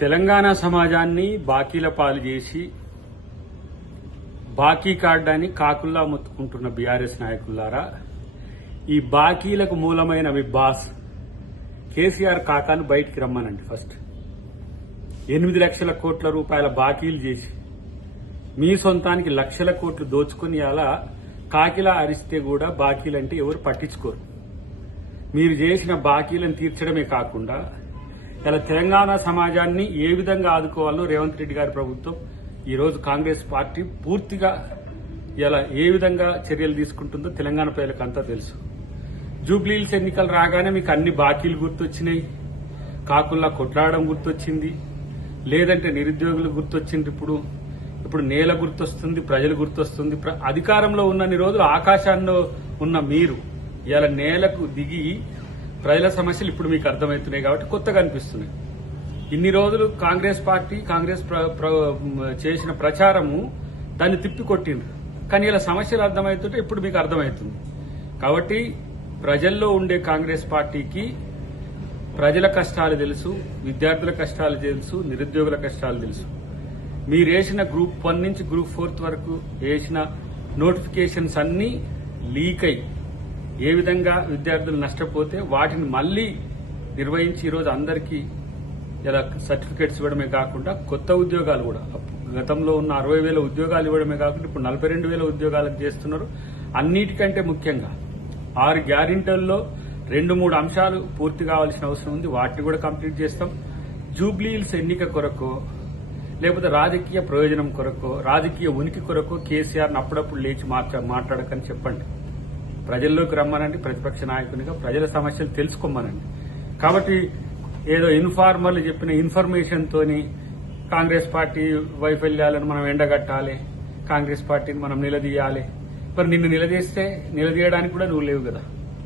తెలంగాణ సమాజాన్ని బాకీల పాలు చేసి బాకీ కార్డాన్ని కాకుల్లా మొత్తుకుంటున్న బీఆర్ఎస్ నాయకులారా ఈ బాకీలకు మూలమైన మీ బాస్ కేసీఆర్ కాకాను బయటికి రమ్మనండి ఫస్ట్. ఎనిమిది లక్షల కోట్ల రూపాయల బాకీలు చేసి మీ సొంతానికి లక్షల కోట్లు దోచుకుని అలా కాకిలా అరిస్తే కూడా బాకీలంటే ఎవరు పట్టించుకోరు. మీరు చేసిన బాకీలను తీర్చడమే కాకుండా ఇలా తెలంగాణ సమాజాన్ని ఏ విధంగా ఆదుకోవాలో రేవంత్ రెడ్డి గారి ప్రభుత్వం ఈరోజు కాంగ్రెస్ పార్టీ పూర్తిగా ఇలా ఏ విధంగా చర్యలు తీసుకుంటుందో తెలంగాణ ప్రజలకు అంతా తెలుసు. జూబ్లీహిల్స్ ఎన్నికలు రాగానే మీకు అన్ని బాకీలు గుర్తొచ్చినాయి. కాకుల్లా కొట్లాడడం గుర్తొచ్చింది. లేదంటే నిరుద్యోగులు గుర్తొచ్చింది ఇప్పుడు. ఇప్పుడు నేల గుర్తొస్తుంది ప్రజలు గుర్తొస్తుంది. ప్ర- అధికారంలో ఉన్నన్ని రోజులు ఆకాశాల్లో ఉన్న మీరు ఇలా నేలకు దిగి ప్రజల సమస్యలు ఇప్పుడు మీకు అర్థమవుతున్నాయి కాబట్టి కొత్తగా అనిపిస్తున్నాయి. ఇన్ని రోజులు కాంగ్రెస్ పార్టీ కాంగ్రెస్ ప్ర- ప్ర- చేసిన ప్రచారము దాన్ని తిప్పి కొట్టిండ్రు కానీ ఇలా సమస్యలు అర్థమవుతుంటే ఇప్పుడు మీకు అర్థమవుతుంది. కాబట్టి ప్రజల్లో ఉండే కాంగ్రెస్ పార్టీకి ప్రజల కష్టాలు తెలుసు విద్యార్థుల కష్టాలు తెలుసు నిరుద్యోగుల కష్టాలు తెలుసు. మీరు వేసిన గ్రూప్ వన్ నుంచి గ్రూప్ ఫోర్త్ వరకు వేసిన నోటిఫికేషన్స్ అన్నీ లీక్ అయి ఏ విధంగా విద్యార్థులు నష్టపోతే వాటిని మళ్ళీ నిర్వహించి ఈరోజు అందరికీ ఇలా సర్టిఫికేట్స్ ఇవ్వడమే కాకుండా కొత్త ఉద్యోగాలు కూడా. గతంలో ఉన్న అరవై వేల ఉద్యోగాలు ఇవ్వడమే కాకుండా ఇప్పుడు నలభై రెండు వేల ఉద్యోగాలకు చేస్తున్నారు. అన్నిటికంటే ముఖ్యంగా ఆరు గ్యారెంటీల్లో రెండు మూడు అంశాలు పూర్తి కావాల్సిన అవసరం ఉంది. వాటిని కూడా కంప్లీట్ చేస్తాం. జూబ్లీహిల్స్ ఎన్నిక కొరకు లేకపోతే రాజకీయ ప్రయోజనం కొరకు రాజకీయ ఉనికి కొరకు కేసీఆర్ని అప్పుడప్పుడు లేచి మాట్లాడకని చెప్పండి. ప్రజల్లోకి రమ్మనండి ప్రతిపక్ష నాయకునిగా ప్రజల సమస్యలు తెలుసుకోమనండి. కాబట్టి ఏదో ఇన్ఫార్మర్లు చెప్పిన ఇన్ఫర్మేషన్ తోని కాంగ్రెస్ పార్టీ వైఫల్యాలను మనం ఎండగట్టాలి కాంగ్రెస్ పార్టీని మనం నిలదీయాలి. మరి నిన్ను నిలదీస్తే నిలదీయడానికి కూడా నువ్వు లేవు కదా.